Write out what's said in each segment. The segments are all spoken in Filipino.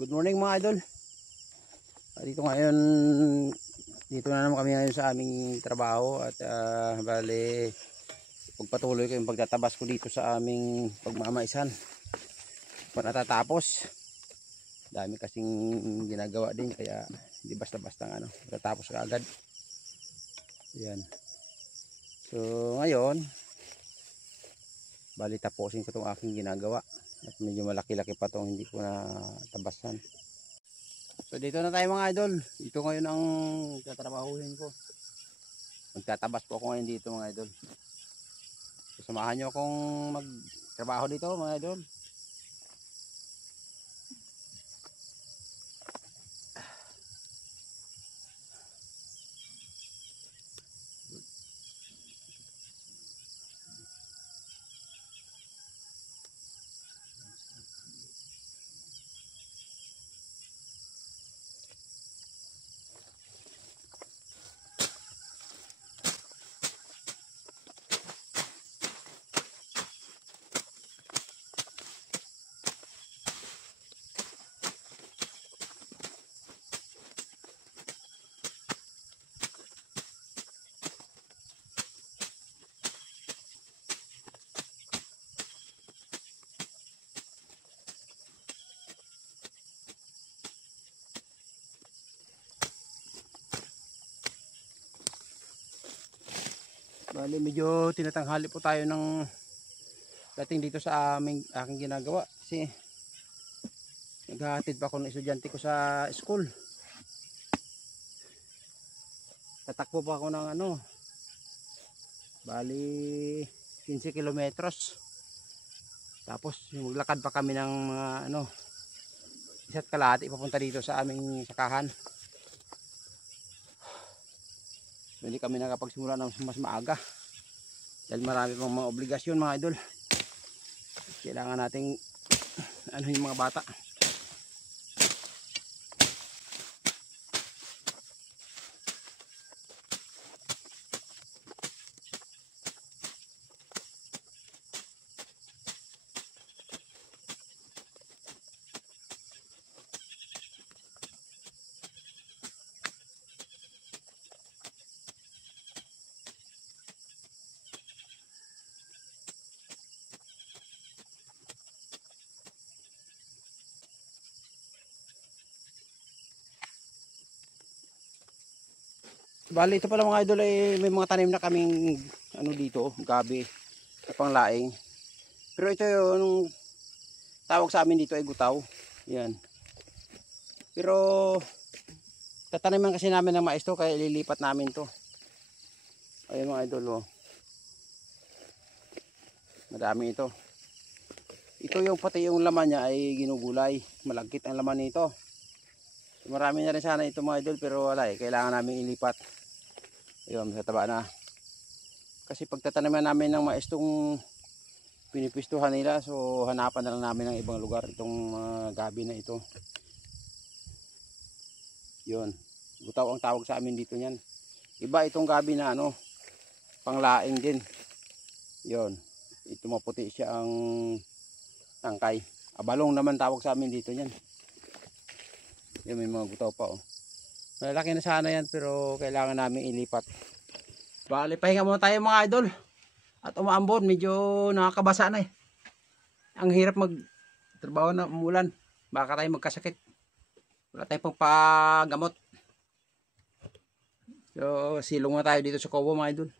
Good morning mga idol. Dito na naman kami ngayon sa aming trabaho at bale pagpatuloy ko yung pagtatabas ko dito sa aming pagmamaisan. Pa natatapos. Dami kasing ginagawa din kaya hindi basta-basta natatapos ka agad. Yan. So ngayon bali tapusin ko itong aking ginagawa at medyo malaki-laki pa itong hindi ko na tabasan. So dito na tayo mga idol. Ito ngayon ang tatrabahuhin ko. Magtatabas po ako ngayon dito mga idol. So, samahan nyo akong magtrabaho dito mga idol. Bali medyo tinatanghali po tayo ng dating dito sa aking ginagawa kasi naghahatid pa ako ng estudyante ko sa school. Tatakbo pa ako ng bali 15 kilometros. Tapos maglakad pa kami ng mga isa't kalahati papunta dito sa aming sakahan. Hindi kami nakapagsimula ng mas maaga dahil marami pang mga obligasyon mga idol. Kailangan nating yung mga bata. Bali ito pala mga idol ay may mga tanim na kaming dito, gabi at panglaing. Pero ito yung tawag sa amin dito ay gutaw. Yan. Pero tataniman kasi namin ng mais to kaya ililipat namin to. Ayun mga idol madami ito. Ito yung pati yung laman niya ay ginugulay. Malagkit ang laman nito. Marami na rin sana ito mga idol pero wala kailangan namin ilipat. Ayun, mataba na. Kasi pagtataniman namin ng mais itong pinipistuhan nila, so hanapan na lang namin ng ibang lugar itong gabi na ito. Yun, gutaw ang tawag sa amin dito niyan. Iba itong gabi na panglaing din. Yun, ito maputi siya ang tangkay. Abalong naman tawag sa amin dito niyan. Yun, may mga gutaw pa Malaki na sana yan pero kailangan namin ilipat. Bali pahinga muna tayo mga idol. At umaambon, medyo nakakabasa na Ang hirap magtrabaho na umulan. Baka tayo magkasakit. Wala tayong pagpagamot. So silong na tayo dito sa Cobo mga idol.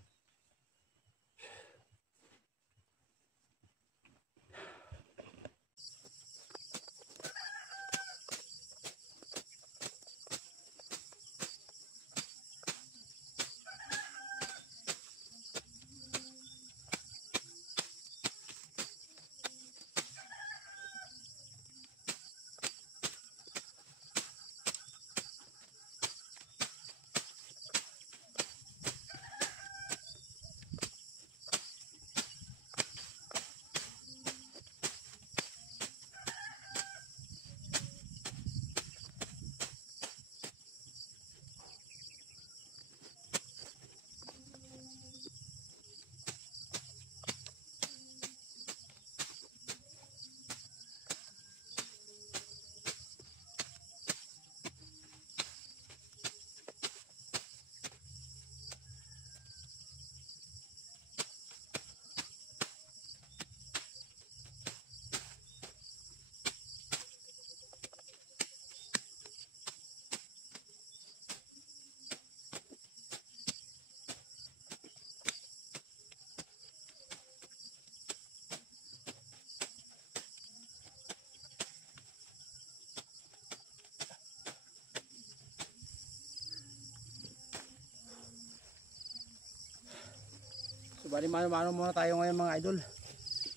So bali mano-mano muna tayo ngayon mga idol.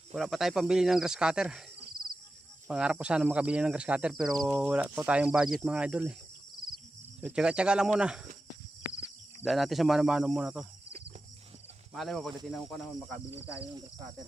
Wala pa tayo pambili ng grass cutter. Pangarap ko sana makabili ng grass cutter pero wala pa tayong budget mga idol eh. So tiyaga-tiyaga lang muna. Dahil natin sa mano-mano muna to. Malay mo pagdating ng panahon makabili tayo ng grass cutter.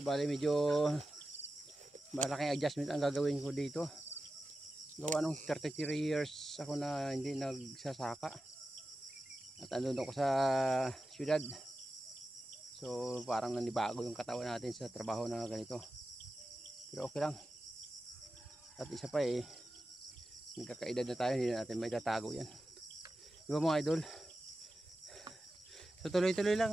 So bali medyo malaking adjustment ang gagawin ko dito. Gawa nung 33 years ako na hindi nagsasaka. At andun ako sa syudad. So parang nanibago yung katawan natin sa trabaho na ganito. Pero okay lang. At isa pa eh, nagkakaedad na tayo, hindi natin may tatago yan. Diba mga idol? So tuloy-tuloy lang.